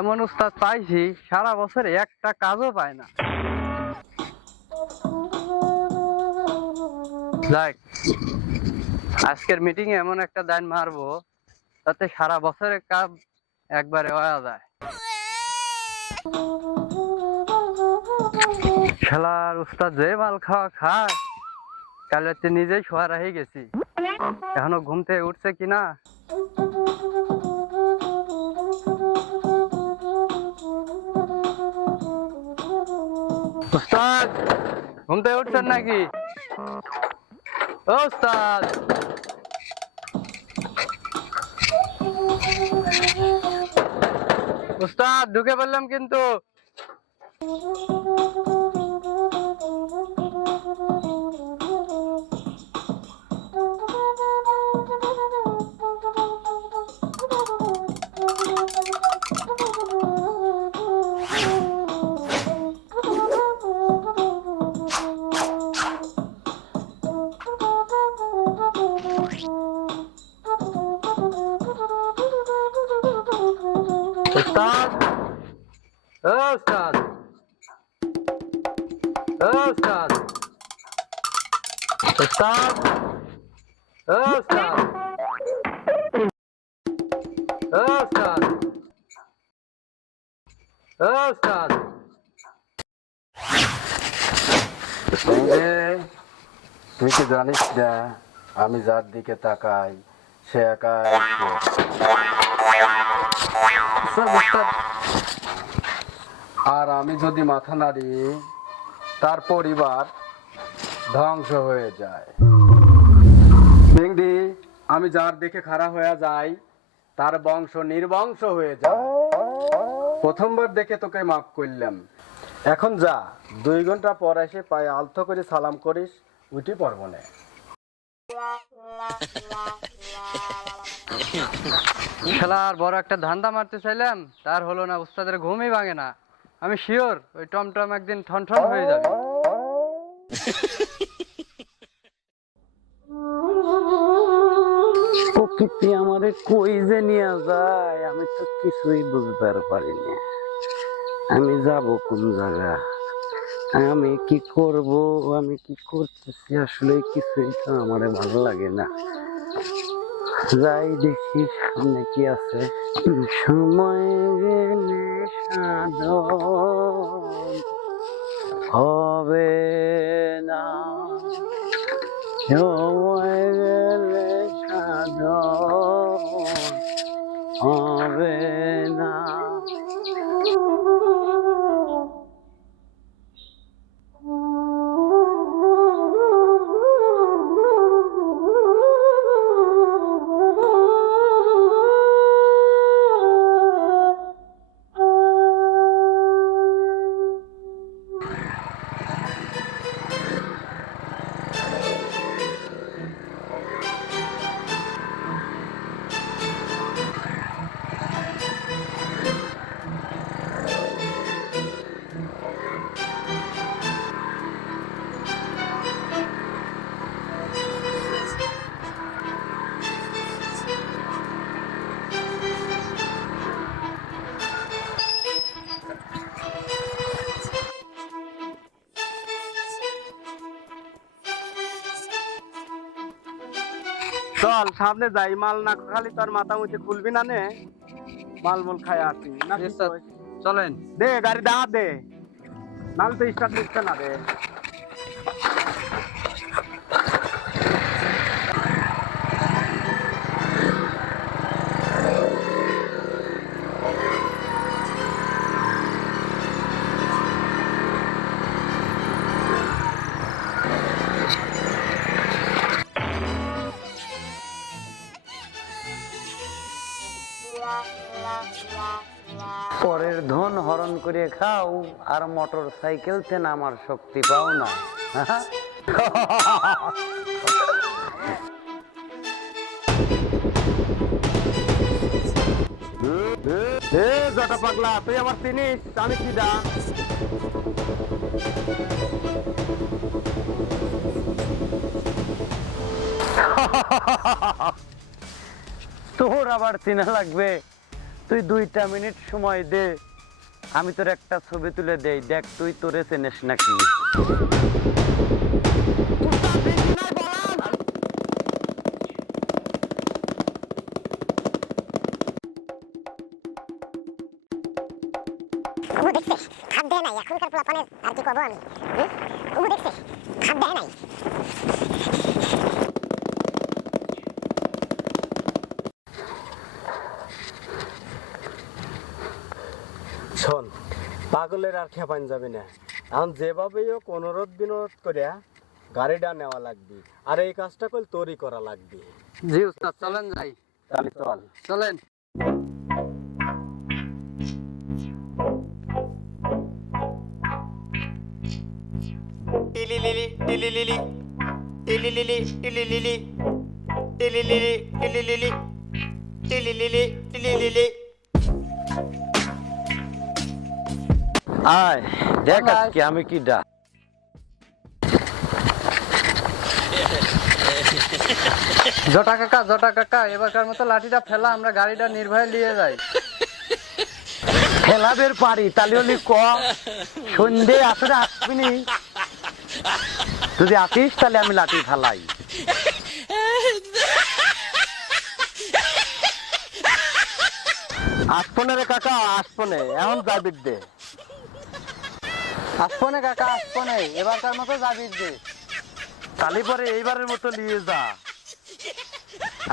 এমন উস্তাদ পাইছি সারা বছর একটা কাজও পায় না। যাক, আজকের মিটিং এ এমন একটা দান মারবো তাতে সারা বছরের কাজ একবারে হয়ে যায়। শালার উস্তাদ যে মাল খাওয়া খায়, কাল রাতে নিজেই শোয়া রাহি গেছি, এখনো ঘুম থেকে উঠছে কিনা। উস্তাদ, ঘুম থেকে উঠছেন নাকি? ও উস্তাদ, উস্তাদ ঢুকে পড়লাম কিন্তু। উস্তাদ, ও উস্তাদ, ও উস্তাদ, উস্তাদ, ও উস্তাদ, ও উস্তাদ, ও উস্তাদ। তুই কি জানিস না আমি যার দিকে তাকাই সে একাই আর আমি যদি মাথা নাড়ি তার পরিবার ধ্বংস হয়ে যায়। ভেঙ্গি, আমি যার দিকে খাড়া হয়ে যাই তার বংশ নির্বংশ হয়ে যায়। প্রথমবার দেখে তোকে মাফ করলাম, এখন যা 2 ঘন্টা পর এসে পায়ে আলতো করে সালাম করিস, উঠি পড়বো না। শালার বড় একটা ধান্দা মারতে চাইলাম, তার হলো না, উস্তাদের ঘুমই ভাঙে না। আমি শিওর ওই টমটম একদিন ঠন ঠন হয়ে যাবে। প্রকৃতি আমারে কই যে নিয়ে যায় আমি তো কিছুই বুঝতে পারি না। আমি যাব কোন জায়গা, আমি কি করব, আমি কি করতেছি আসলে কিছুই তো আমারে ভালো লাগে না। যাই দেখি সামনে কি আছে। সময় গেলে সাধন হবে না, সময় গেলে সাধন হবে না। চল সামনে যাই, মাল না খালি তোর মাথা মুছে খুলবি না নে, মাল মল খাই আসি না। চলেন। দে গাড়ি দাঁড়া দে, নাহলে তো স্টার্ট নিচ্ছে না রে। পরের ধন হরণ করে খাও আর মোটর সাইকেল তে নামার শক্তি পাও না। এ জটা পাগলা, তুই আমার চিনিস আমি কি দা? তোর আবার চিনা লাগবে? তুই 2টা মিনিট সময় দে, আমি তোর একটা ছবি তুলে দেই, দেখ তুই তোরে চেনিস নাকি। উমু দেখছে খাদ দেয় নাই এখনকার পোলাপানের আর কি করবো আমি উমু দেখছে খাদ দেয় নাই শোন, পাগলের আর খেপান যাবে না। এখন যেভাবেই হোক অনুরোধ বিনোদ করিয়া গাড়িটা নেওয়া লাগবে, আর এই কাজটা করলে তোরই করা লাগবে। জি উস্তাদ, চলেন যাই। তাহলে চল। চলেন। টিলিলিলি টিলিলিলি টিলিলিলি টিলিলিলি টিলিলিলি টিলিলিলি টিলিলিলি টিলিলিলি। আয় দেখ আজকে আমি কি ডা। জটা কাকা, এবারকার মতো লাঠিটা ফেলা, আমরা গাড়িটা নির্ভয়ে নিয়ে যাই। খেলাবের পারি তাহলে হলি ক সন্ধে আসলে আসবি নি, যদি আসিস তাহলে আমি লাঠি ফেলাই। আসপনে রে কাকা, আসপনে এখন যাবি দে। আসপনে কাকা, আসপনে, এবারকার মতো যাবি দে। তালি পরে এইবারের মতো নিয়ে যা,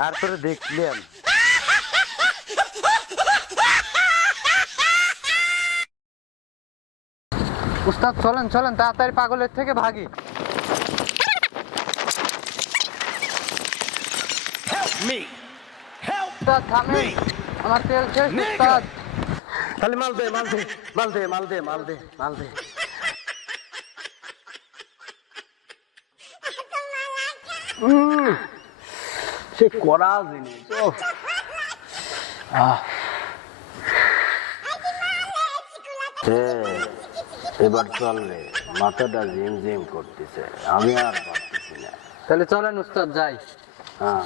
আর তোরে দেখলেন। উস্তাদ চলেন চলেন, তাড়াতাড়ি পাগলের থেকে ভাগি। উস্তাদ থামেন, আমার তেল শেষ উস্তাদ। তাহলে মাল দে মাল দে মাল দে মাল দে মাল দে মাল দে। সে করা জিনিস। এবার চললে মাথাটা জিম জিম করতেছে, আমি আর পারতেছি না। তাহলে চলেন উস্তাদ যাই। হ্যাঁ